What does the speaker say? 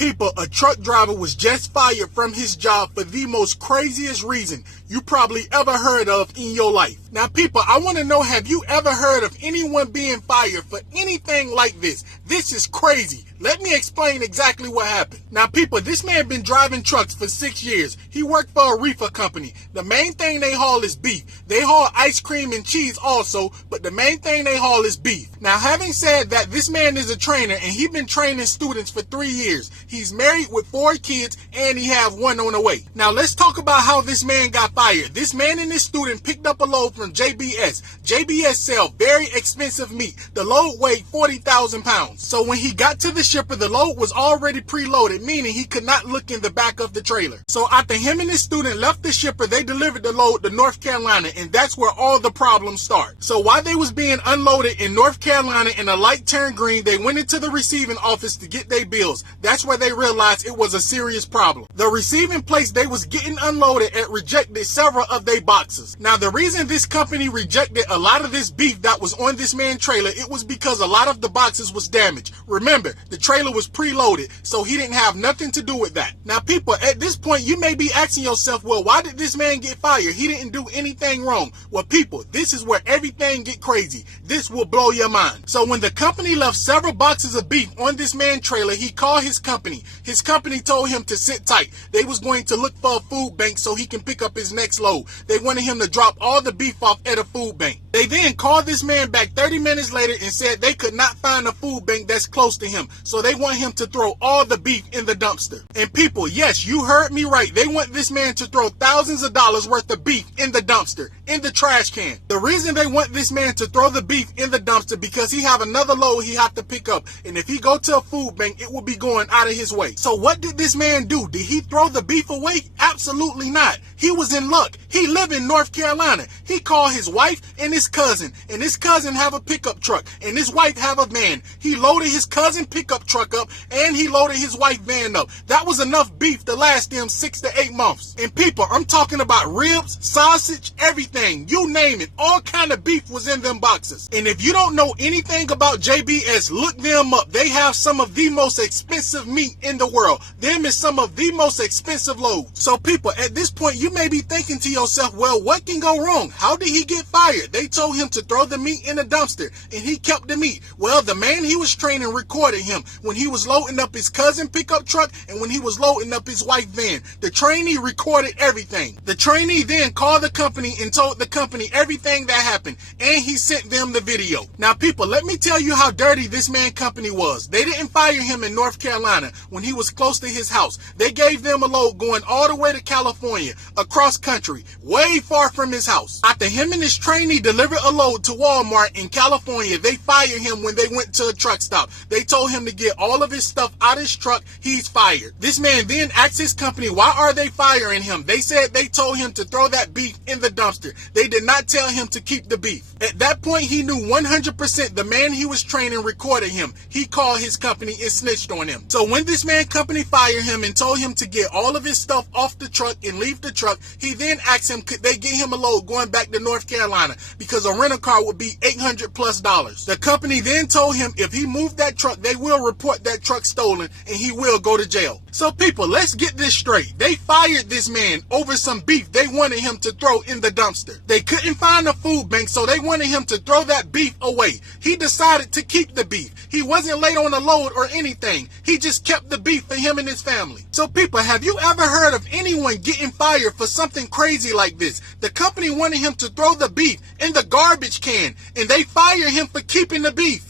People, a truck driver was just fired from his job for the most craziest reason you probably ever heard of in your life. Now, people, I want to know, have you ever heard of anyone being fired for anything like this? This is crazy. Let me explain exactly what happened. Now, people, this man been driving trucks for 6 years. He worked for a reefer company. The main thing they haul is beef. They haul ice cream and cheese also, but the main thing they haul is beef. Now, having said that, this man is a trainer and he's been training students for 3 years. He's married with 4 kids and he have one on the way. Now, let's talk about how this man got fired. This man and his student picked up a load from JBS. JBS sell very expensive meat. The load weighed 40,000 pounds. So when he got to the shipper, the load was already preloaded, meaning he could not look in the back of the trailer. So after him and his student left the shipper, they delivered the load to North Carolina, and that's where all the problems start. So while they was being unloaded in North Carolina and the light turned green, they went into the receiving office to get their bills. That's where they realized it was a serious problem. The receiving place they was getting unloaded at rejected several of their boxes. Now, the reason this company rejected a lot of this beef that was on this man's trailer, it was because a lot of the boxes was damaged. Remember, the trailer was preloaded, so he didn't have nothing to do with that. Now, people, at this point, you may be asking yourself, well, why did this man get fired? He didn't do anything wrong. Well, people, this is where everything get crazy. This will blow your mind. So when the company left several boxes of beef on this man's trailer, he called his company. His company told him to sit tight. They was going to look for a food bank so he can pick up his next load. They wanted him to drop all the beef off at a food bank. They then called this man back 30 minutes later and said they could not find a food bank that's close to him. So they want him to throw all the beef in the dumpster. And people, yes, you heard me right. They want this man to throw thousands of dollars worth of beef in the dumpster, in the trash can. The reason they want this man to throw the beef in the dumpster because he have another load he have to pick up. And if he go to a food bank, it will be going out of his way. So what did this man do? Did he throw the beef away? Absolutely not. He was in luck. He live in North Carolina. He called his wife and his cousin. And his cousin have a pickup truck. And his wife have a van. He loaded his cousin pickup truck up and he loaded his wife van up. That was enough beef to last them 6 to 8 months. And people, I'm talking about ribs, sausage, everything. You name it. All kind of beef was in them boxes. And if you don't know anything about JBS, look them up. They have some of the most expensive meat in the world. Them is some of the most expensive loads. So people, at this point, you may be thinking to yourself, well, what can go wrong? How did he get fired? They told him to throw the meat in a dumpster and he kept the meat. Well, the man he was training recorded him when he was loading up his cousin pickup truck and when he was loading up his wife van. The trainee recorded everything. The trainee then called the company and told the company everything that happened, and he sent them the video. Now, people, let me tell you how dirty this man company was. They didn't fire him in North Carolina when he was close to his house. They gave them a load going all the way to California, across country, way far from his house. After him and his trainee delivered a load to Walmart in California, they fired him when they went to a truck stop. They told him to get all of his stuff out of his truck. He's fired. This man then asked his company, why are they firing him? They said they told him to throw that beef in the dumpster. They did not tell him to keep the beef. At that point, he knew 100% the man he was training recorded him. He called his company and snitched on him. So when this man company fired him and told him to get all of his stuff off the truck and leave the truck, he then asked him could they get him a load going back to North Carolina because a rental car would be $800 plus. The company then told him if he moved that truck, they will report that truck stolen and he will go to jail. So people, let's get this straight. They fired this man over some beef they wanted him to throw in the dumpster. They couldn't find a food bank, so they wanted him to throw that beef away. He decided to keep the beef. He wasn't late on a load or anything. He just kept the beef for him and his family. So people, have you ever heard of anyone getting fired for something crazy like this? The company wanted him to throw the beef in the garbage can and they fired him for keeping the beef.